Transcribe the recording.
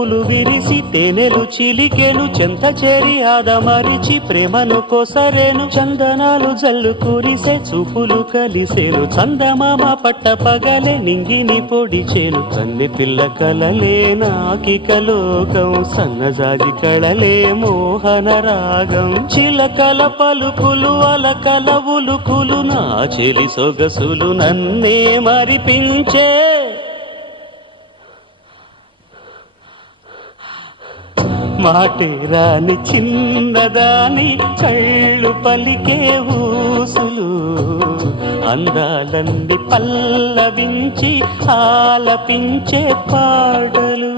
పువ్వులు విరిసి తేనెలు చిలికెను చెంత చేరి ఆదమరిచి ప్రేమను కొసరేను చందనాలు జల్లు కురిసే చూపులు కలిసేను చందమామ పట్ట పగలే నింగిని పొడిచేను కన్నె పిల్ల కలలే నాకిక లోకం సన్నజాజి కళలే మోహన రాగం చిలకల పలుకులు అలకల ఉలుకులు నా చెలి సొగసులు నన్నే మరిపించే మాటే రాని చిన్నదాని కళ్ళు పలికే ఊసులు అందాలన్నీ పల్లవించి ఆలపించే పాటలు